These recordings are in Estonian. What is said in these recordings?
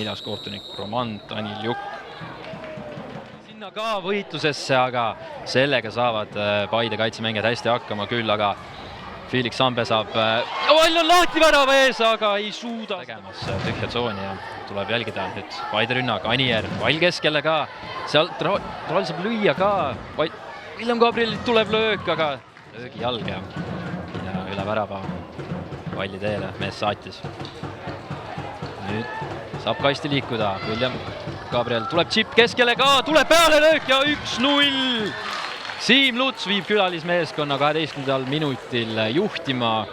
4. kohtunik Roman Daniljuk. Sinna ka võitlusesse, aga sellega saavad Paide kaitsemängijad hästi hakkama küll, aga Felix Sambe saab... Pall on lahti värava ees, aga ei suuda tegemas tühja tsooni ja tuleb jälgida nüüd Paide rünnak. Anier, pall keskele ka. Sealt Trall saab lüüa ka. Villem Gabrielilt tuleb löök, aga löögi jalg ja üle värava palli teele mees saatis. Nüüd saab kasti liikuda. Villem Gabriel tuleb chip keskele ka, tuleb peale löök ja 1-0. Siim Luts viib külalismeeskonna 12. minutil juhtima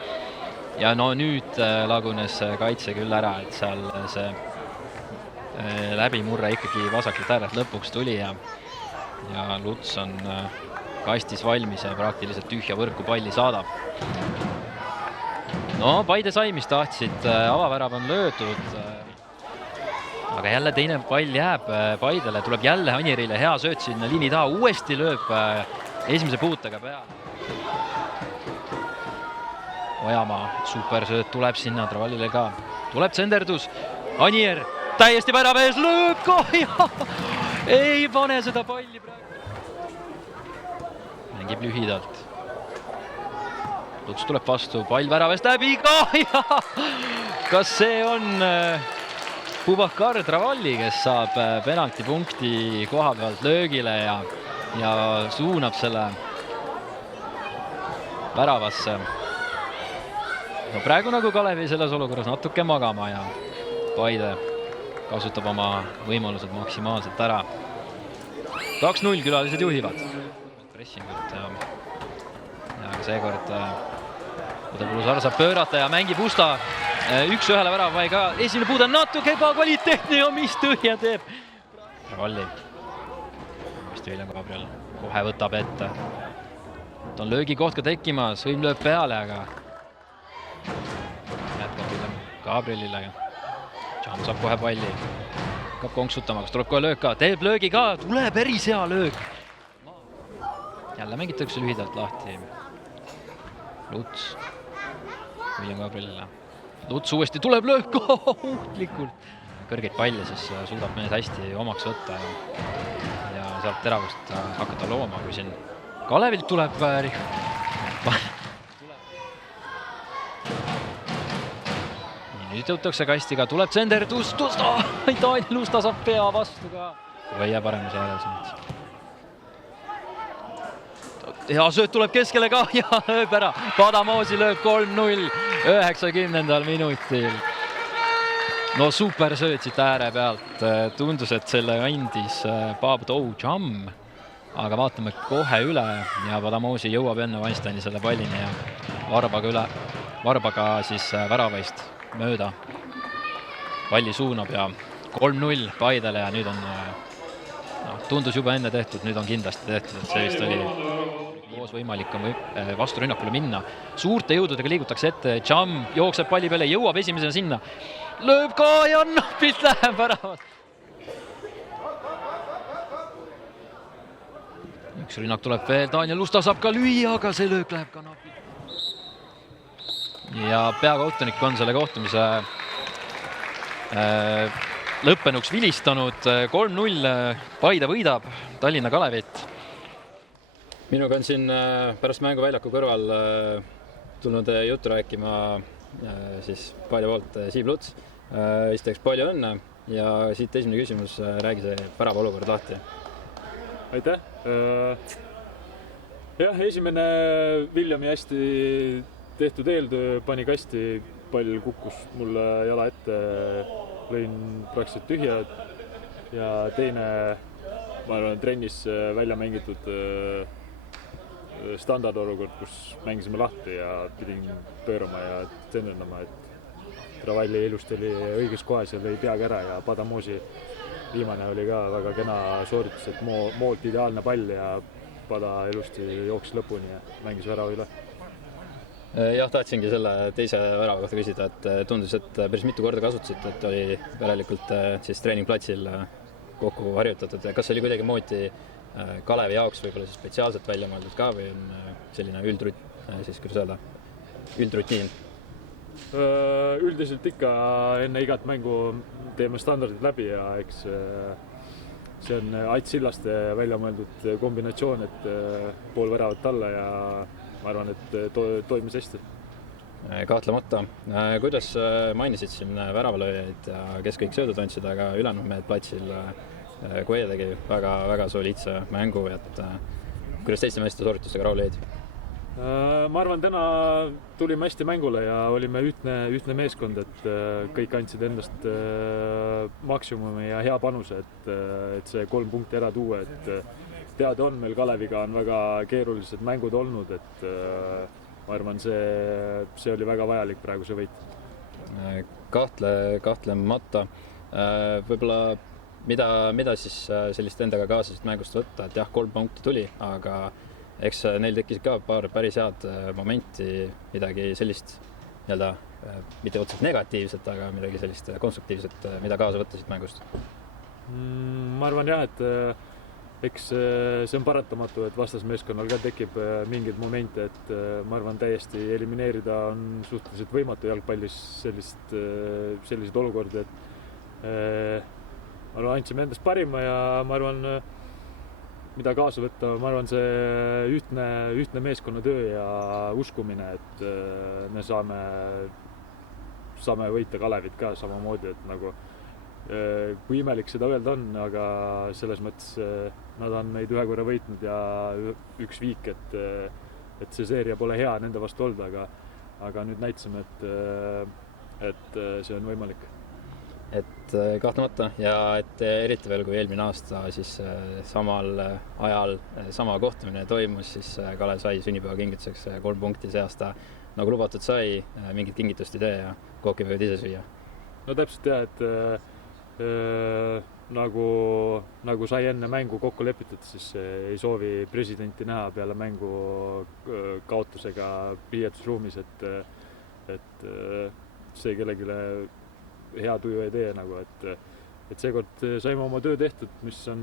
ja no nüüd lagunes kaitse küll ära, et seal see läbimurre ikkagi vasakult äärelt lõpuks tuli ja Luts on kastis valmis ja praktiliselt tühja võrku palli saadab. No Paide sai, mis tahtsid, avavärav on löödud, aga jälle teine pall jääb Paidele, tuleb jälle Anierile hea sööt sinna liini taha, uuesti lööb esimese puutega peale. Ojamaa supersööt tuleb sinna Travallile ka, tuleb tsenderdus, Anier täiesti värava ees, lööb ka ja ei pane seda palli praegu. Mängib lühidalt. Luts tuleb vastu, pall väravest läbi ka ja kas see on Bubakar Travalli, kes saab penaltipunkti koha pealt löögile ja suunab selle väravasse. No praegu nagu Kalevi selles olukorras natuke magama ja Paide kasutab oma võimalused maksimaalselt ära. 2-0 külalised juhivad. Pressingut ja seekord Udepulusaar saab pöörata ja mängib Usta 1-1 värava vai ka. Esimene puud on natuke ebakvaliteetne ja mis tõhja teeb. Travalli. Villem Gabriel kohe võtab ette. Ta on löögi koht ka tekkimas, Hõim lööb peale, aga jätkab Villem Gabrielile. Jam saab kohe palli. Hakkab konksutama, kas tuleb kohe löök ka. Teeb löögi ka, tuleb päris hea löök. Jälle mängitakse lühidalt lahti. Luts. Villem Gabrielile. Luts uuesti tuleb löök ka uhtlikult. Kõrgeid palli, siis suudab mees hästi omaks võtta ja sealt teravust hakata looma, kui siin Kalevilt tuleb nüüd jõutakse kastiga, tuleb tsenderdus, Daniel Usta saab pea vastu ka. Või jääb paremuse ääres. Hea sööt tuleb keskele ka ja lööb ära. Padamoosi lööb 3-0 90. minutil. No super sööt siit ääre pealt. Tundus, et selle andis Babdou Jam, aga vaatame kohe üle ja Padamoosi jõuab enne Weinsteini selle pallini ja Varbaga siis väravaist mööda. Palli suunab ja 3-0 Paidele ja nüüd on, tundus juba enne tehtud, nüüd on kindlasti tehtud, et see vist oli koos võimalik on vastu rünnakule minna. Suurte jõududega liigutakse ette, Jam jookseb palli peale, jõuab esimesena sinna. Lööb ka ja napilt läheb ära. Üks rünnak tuleb veel, Daniel Usta saab ka lüüa, aga see löök läheb ka napilt. Ja peakohtunik on selle kohtumise lõppenuks vilistanud. 3-0 Paide võidab Tallinna Kalevit. Minuga on siin pärast mänguväljaku kõrval tulnud juttu rääkima siis Paide poolt Siim Luts. Esiteks palju õnne ja siit esimene küsimus, räägi see värava olukord lahti. Aitäh! Jah, esimene Viljami hästi tehtud eeltöö pani kasti, pall kukkus mulle jala ette, lõin praktiliselt tühja ja teine, ma arvan, trennis välja mängitud standardolukord, kus mängisime lahti ja pidin pöörama ja tsenderdama, et Travalli ilusti oli õiges kohas ja lõi peaga ära ja Padamoosi viimane oli ka väga kena sooritus, et moolt ideaalne pall ja Pada ilusti jooksis lõpuni ja mängis värava üle. Jah, tahtsingi selle teise värava kohta küsida, et tundus, et päris mitu korda kasutasid, et oli järelikult siis treeningplatsil kokku harjutatud. Kas oli kuidagi moodi Kalevi jaoks võib-olla siis spetsiaalselt välja mõeldud ka või on selline üldrutiin? Üldiselt ikka enne igat mängu teeme standardid läbi ja eks see on Ait Sillaste välja mõeldud kombinatsioon, et pool väravat alla ja ma arvan, et toimis hästi. Kahtlemata. Kuidas mainisid siin väravalööjaid ja kes kõik söödud andsid, aga ülejäänud mehed platsil Gueye tegi väga soliidse mängu, et kuidas teiste meeste sooritustega rahul jäid? Ma arvan, täna tulime hästi mängule ja olime ühtne meeskond, et kõik andsid endast maksimumi ja hea panuse, et see 3 punkti ära tuua, et teada on, meil Kaleviga on väga keerulised mängud olnud, et ma arvan, see oli väga vajalik praegu see võit. Kahtlemata. Võib-olla mida siis sellist endaga kaasast mängust võtta, et jah, 3 punkti tuli, aga eks neil tekkis ka paar päris head momenti, midagi sellist nii-öelda, mitte otseselt negatiivset, aga midagi sellist konstruktiivset, mida kaasa võtta siit mängust? Ma arvan jah, et eks see on paratamatu, et vastasmeeskonnal ka tekib mingeid momente, et ma arvan, täiesti elimineerida on suhteliselt võimatu jalgpallis selliseid olukordi, et ma arvan, andsime endast parima ja ma arvan, mida kaasa võtta, ma arvan, see ühtne meeskonnatöö ja uskumine, et me saame võita Kalevit ka samamoodi, et nagu kui imelik seda öelda on, aga selles mõttes nad on meid ühe korra võitnud ja üks viik, et see seeria pole hea nende vastu olnud, aga nüüd näitasime, et see on võimalik. Et kahtlemata ja et eriti veel, kui eelmine aasta siis samal ajal sama kohtumine toimus, siis Kalev sai sünnipäevakingituseks 3 punkti see aasta. Nagu lubatud sai, mingit kingitust ei tee ja kooki võivad ise süüa. No täpselt jah, et nagu sai enne mängu kokku lepitud, siis ei soovi presidenti näha peale mängu kaotusega riietusruumis, et see kellegile hea tuju ei tee, nagu, et seekord saime oma töö tehtud, mis on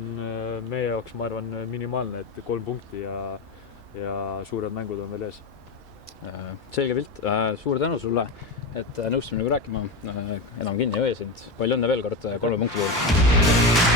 meie jaoks, ma arvan, minimaalne, et 3 punkti ja suured mängud on veel ees. Selge pilt. Suur tänu sulle, et nõustusime nagu rääkima. Enam kinni ei hoia sind. Palju õnne veel kord 3 punkti puhul.